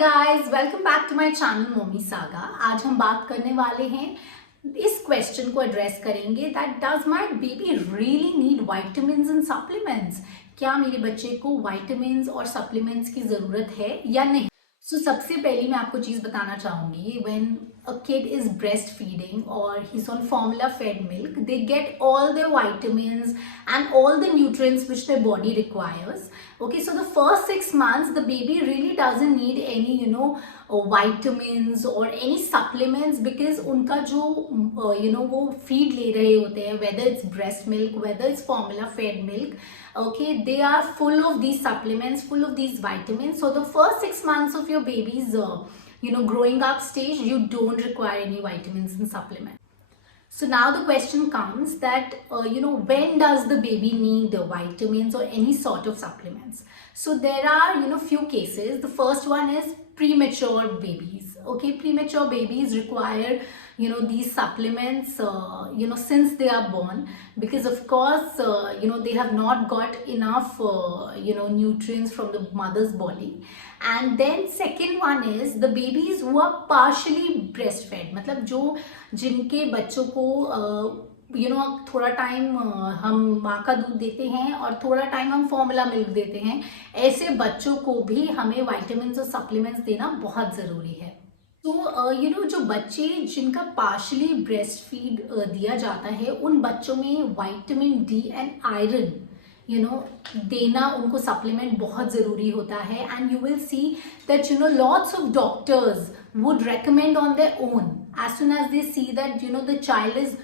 Guys welcome back to my channel Mommy Saga. आज हम बात करने वाले हैं, इस क्वेश्चन को एड्रेस करेंगे that does my baby really need vitamins and supplements. क्या मेरे बच्चे को विटामिन्स और सप्लीमेंट्स की जरूरत है या नहीं। सबसे पहले मैं आपको चीज बताना चाहूंगी, when a kid is breastfeeding or he's on formula fed milk, they get all their vitamins and all the nutrients which their body requires. Okay, so the first 6 months the baby really doesn't need any vitamins or any supplements, because उनका जो वो feed ले रहे होते हैं, whether it's breast milk, whether it's formula fed milk, okay, they are full of these supplements, full of these vitamins. So the first 6 months of your baby's growing up stage, you don't require any vitamins and supplements. So now the question comes that when does the baby need vitamins or any sort of supplements. So there are few cases. The first one is premature babies. Okay, premature babies require these supplements since they are born, because of course they have not got enough nutrients from the mother's body. And then second one is the babies who are partially breastfed, मतलब जिनके बच्चों को थोड़ा time हम माँ का दूध देते हैं और थोड़ा टाइम हम फॉर्मूला मिल्क देते हैं, ऐसे बच्चों को भी हमें विटामिन्स और सप्लीमेंट्स देना बहुत ज़रूरी है। तो जो बच्चे जिनका पार्शली ब्रेस्ट फीड दिया जाता है, उन बच्चों में विटामिन डी एंड आयरन देना, उनको सप्लीमेंट बहुत ज़रूरी होता है। And you will see that lots of doctors would recommend on their own as soon as they see that the child is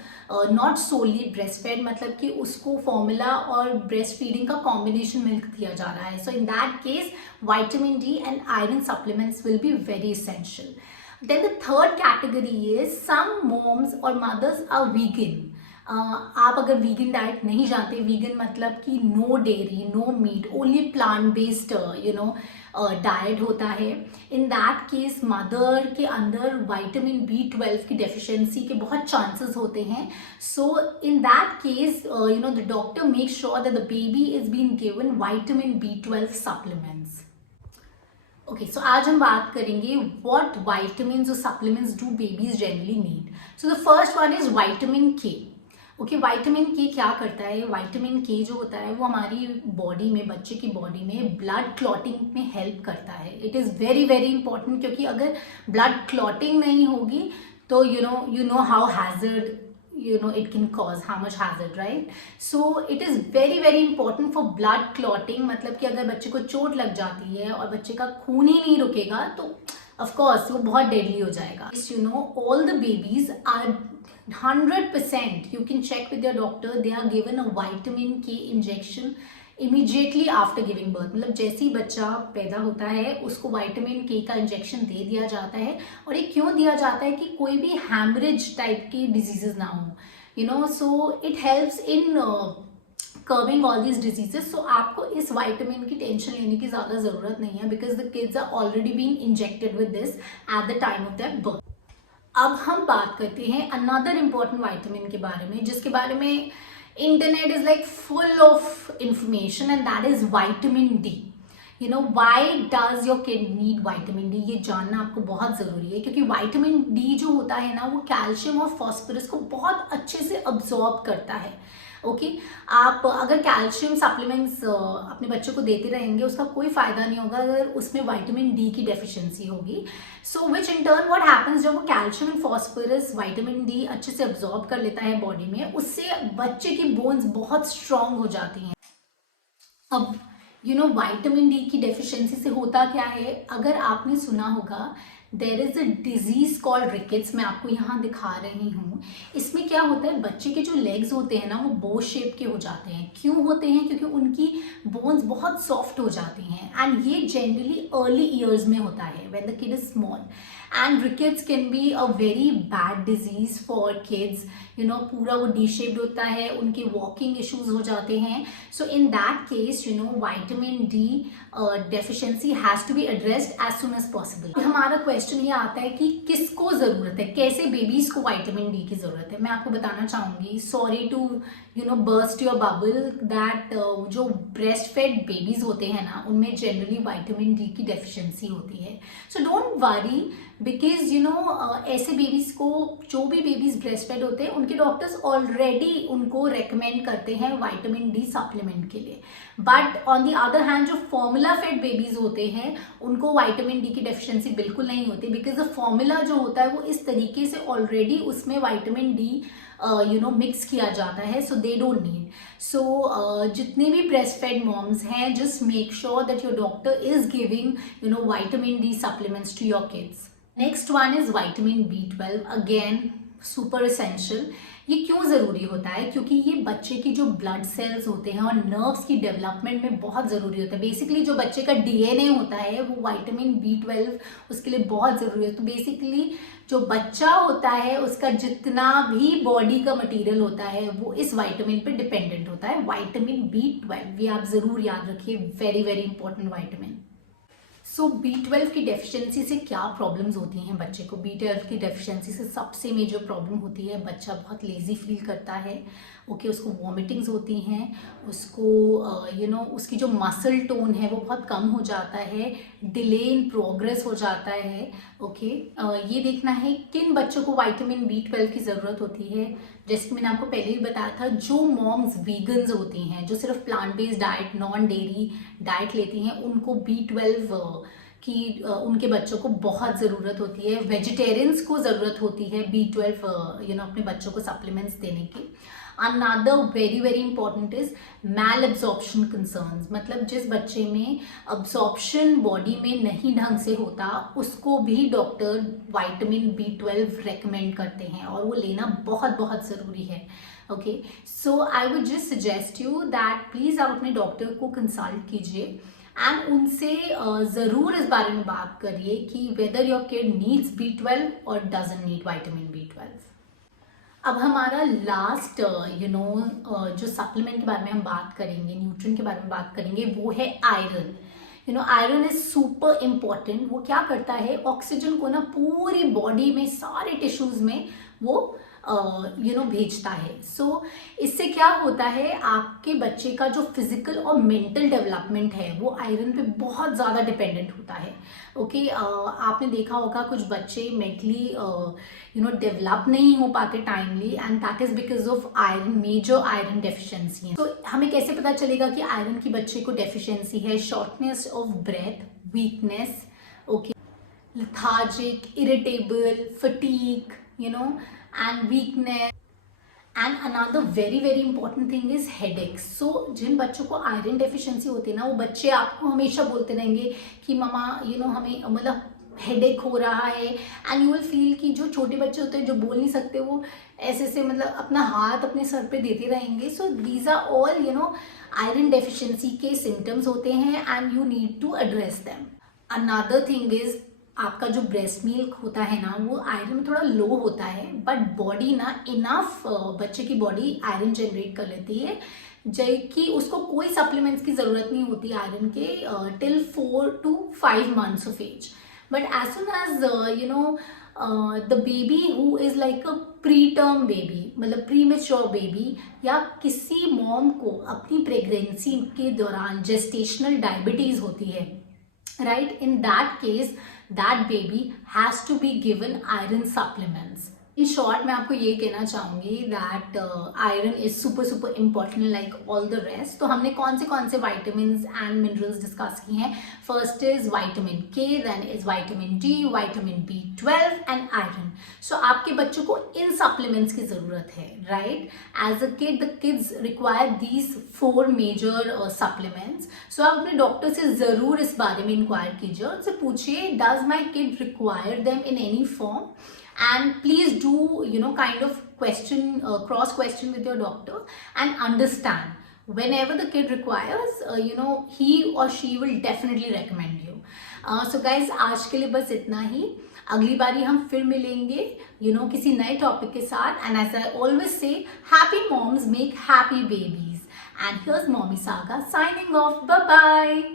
not solely breast fed, मतलब कि उसको formula और ब्रेस्ट फीडिंग का कॉम्बिनेशन मिल्क दिया जा रहा है। So in that case vitamin D and iron supplements will be very essential. Then the third category is some moms or mothers are vegan. आप अगर वीगन डाइट नहीं जानते, वीगन मतलब कि no dairy, no meat, only plant based diet होता है। इन that case mother के अंदर विटामिन B12 की डेफिशिएंसी के बहुत चांसेस होते हैं। So in that case the doctor make sure that the baby is being given vitamin B12 supplements. Okay, so आज हम बात करेंगे व्हाट विटामिन्स और supplements do babies generally need. So the first one is vitamin K. Okay, vitamin K क्या करता है? Vitamin के जो होता है वो हमारी बॉडी में, बच्चे की बॉडी में ब्लड क्लॉटिंग में हेल्प करता है. It is very very important, क्योंकि अगर ब्लड क्लॉटिंग नहीं होगी तो you know how hazard it can cause, how much hazard, right? So it is very very important for blood clotting. मतलब कि अगर बच्चे को चोट लग जाती है और बच्चे का खून ही नहीं रुकेगा तो of course वो बहुत deadly हो जाएगा. All the babies are 100%, you can check with your doctor, they are given a vitamin K injection immediately after giving birth. मतलब जैसे ही बच्चा पैदा होता है उसको विटामिन के का इंजेक्शन दे दिया जाता है. और ये क्यों दिया जाता है? कि कोई भी हैमरेज टाइप की डिजीजेस ना हो, so it helps in curbing all these diseases. So आपको इस विटामिन की टेंशन लेने की ज़्यादा ज़रूरत नहीं है, because the kids are already being injected with this at the time of their birth. अब हम बात करते हैं अनदर इम्पॉर्टेंट विटामिन के बारे में, जिसके बारे में internet is like full of information, and that is vitamin D. Why does your kid need vitamin D? ये जानना आपको बहुत ज़रूरी है, क्योंकि vitamin D जो होता है ना, वो कैल्शियम और फॉस्फोरस को बहुत अच्छे से अब्सॉर्ब करता है. ओके, आप अगर कैल्शियम सप्लीमेंट्स अपने बच्चों को देते रहेंगे, उसका कोई फायदा नहीं होगा अगर उसमें विटामिन डी की डेफिशिएंसी होगी. सो विच इन टर्न व्हाट हैपेंस, जब वो calcium and phosphorus vitamin D अच्छे से अब्सॉर्ब कर लेता है बॉडी में, उससे बच्चे की बोन्स बहुत स्ट्रांग हो जाती हैं. अब विटामिन डी की डेफिशिएंसी से होता क्या है? अगर आपने सुना होगा, there is a disease called rickets. मैं आपको यहाँ दिखा रही हूँ. इसमें क्या होता है, बच्चे के जो लेग्स होते हैं ना, वो बो शेप के हो जाते हैं. क्यों होते हैं? क्योंकि उनकी बोन्स बहुत सॉफ्ट हो जाती हैं. एंड ये जनरली अर्ली ईयर्स में होता है, when the kid is small. And rickets can be a very bad disease for kids. पूरा वो डी शेप्ड होता है, उनके वॉकिंग इश्यूज हो जाते हैं. So in that case vitamin D deficiency has to be addressed as soon as possible. हमारा question ये आता है कि किसको ज़रूरत है, कैसे बेबीज़ को विटामिन डी की ज़रूरत है। मैं आपको बताना चाहूँगी, sorry to burst your bubble, that जो ब्रेस्ट फेड बेबीज़ होते हैं ना, उनमें जनरली विटामिन डी की डेफिशिएंसी होती है। सो डोंट वरी, बिकॉज ऐसे बेबीज़ को, जो भी बेबीज़ ब्रेस्ट फेड होते हैं, उनके डॉक्टर्स ऑलरेडी उनको रेकमेंड करते हैं विटामिन डी सप्लीमेंट के लिए। But on the other hand, जो फॉर्मूला फेड बेबीज़ होते हैं, उनको विटामिन डी की डेफिशिएंसी बिल्कुल नहीं होती, बिकॉज द फॉर्मूला जो होता है वो इस तरीके से ऑलरेडी उसमें विटामिन डी मिक्स किया जाता है, सो दे डोंट नीड। सो जितने भी ब्रेस्ट फेड मॉम्स हैं, just make sure that your doctor is giving vitamin D supplements to your kids. Next one is vitamin B12, again super essential. ये क्यों ज़रूरी होता है? क्योंकि ये बच्चे की जो ब्लड सेल्स होते हैं और नर्व्स की डेवलपमेंट में बहुत ज़रूरी होता है। बेसिकली जो बच्चे का DNA होता है वो विटामिन B12 उसके लिए बहुत ज़रूरी है। तो बेसिकली जो बच्चा होता है उसका जितना भी बॉडी का मटेरियल होता है वो इस विटामिन पे डिपेंडेंट होता है। विटामिन B12 ये आप ज़रूर याद रखिए, वेरी वेरी इंपॉर्टेंट विटामिन। सो B12 की डेफिशिएंसी से क्या प्रॉब्लम्स होती हैं बच्चे को? B12 की डेफिशिएंसी से सबसे मेजर प्रॉब्लम होती है, बच्चा बहुत लेजी फील करता है, ओके, उसको वॉमिटिंग्स होती हैं, उसको उसकी जो मसल टोन है वो बहुत कम हो जाता है, डिले इन प्रोग्रेस हो जाता है, ओके। ये देखना है किन बच्चों को विटामिन B12 की ज़रूरत होती है। जैसे कि मैंने आपको पहले भी बताया था, जो मॉम्स वीगन्स होती हैं, जो सिर्फ plant based diet, non dairy diet लेती हैं, उनको B12 की उनके बच्चों को बहुत ज़रूरत होती है। वेजिटेरियंस को ज़रूरत होती है B12 अपने बच्चों को सप्लीमेंट्स देने की। Another very very important is malabsorption concerns, मतलब जिस बच्चे में अब्जॉर्प्शन बॉडी में नहीं ढंग से होता, उसको भी डॉक्टर विटामिन B12 रेकमेंड करते हैं और वो लेना बहुत बहुत ज़रूरी है, okay. So I would just suggest you that please आप अपने डॉक्टर को कंसल्ट कीजिए एंड उनसे ज़रूर इस बारे में बात करिए कि whether your kid needs B12 और डजंट नीड विटामिन B12। अब हमारा लास्ट जो सप्लीमेंट के बारे में हम बात करेंगे, न्यूट्रिएंट के बारे में बात करेंगे, वो है iron. Iron is super important. वो क्या करता है, ऑक्सीजन को ना पूरी बॉडी में, सारे टिश्यूज में वो भेजता है। सो इससे क्या होता है, आपके बच्चे का जो फिजिकल और मेंटल डेवलपमेंट है वो आयरन पे बहुत ज़्यादा डिपेंडेंट होता है, ओके। आपने देखा होगा कुछ बच्चे मेंटली डेवलप नहीं हो पाते timely, and that is because of iron, major iron deficiency. तो हमें कैसे पता चलेगा कि आयरन की बच्चे को डेफिशिएंसी है? Shortness of breath, weakness, okay, lethargic, irritable, fatigue, and weakness. And another very very important thing is headaches. So जिन बच्चों को आयरन डेफिशिएंसी होती है ना, वो बच्चे आपको हमेशा बोलते रहेंगे कि ममा हमें मतलब हेडेक हो रहा है, एंड यू विल फील कि जो छोटे बच्चे होते हैं जो बोल नहीं सकते, वो ऐसे से मतलब अपना हाथ अपने सर पे देते रहेंगे। So these are all iron deficiency के सिम्टम्स होते हैं and you need to address them. Another thing is, आपका जो ब्रेस्ट मिल्क होता है ना, वो आयरन में थोड़ा लो होता है, बट बॉडी ना इनफ, बच्चे की बॉडी आयरन जनरेट कर लेती है, जबकि उसको कोई सप्लीमेंट्स की ज़रूरत नहीं होती आयरन के till 4 to 5 months of age. But as soon as the baby who is like a preterm baby, मतलब प्री मेच्योर बेबी, या किसी मॉम को अपनी प्रेगनेंसी के दौरान जेस्टेशनल डायबिटीज़ होती है, right, in that case that baby has to be given iron supplements. In short, मैं आपको ये कहना चाहूँगी that iron is super important like all the rest. तो हमने कौन से vitamins and minerals discuss की हैं? First is vitamin K, then is vitamin D, vitamin B12 and iron. So आपके बच्चों को इन supplements की ज़रूरत है, right? As a kid, the kids require these 4 major supplements. So आप अपने डॉक्टर से ज़रूर इस बारे में इंक्वायर कीजिए, उनसे पूछिए does my kid require them in any form? And please do kind of question, cross question with your doctor and understand whenever the kid requires, he or she will definitely recommend you. So guys, आज के लिए बस इतना ही। अगली बारी हम फिर मिलेंगे किसी नए टॉपिक के साथ, and as I always say, happy moms make happy babies. And here's Mommy Saga signing off. Bye bye.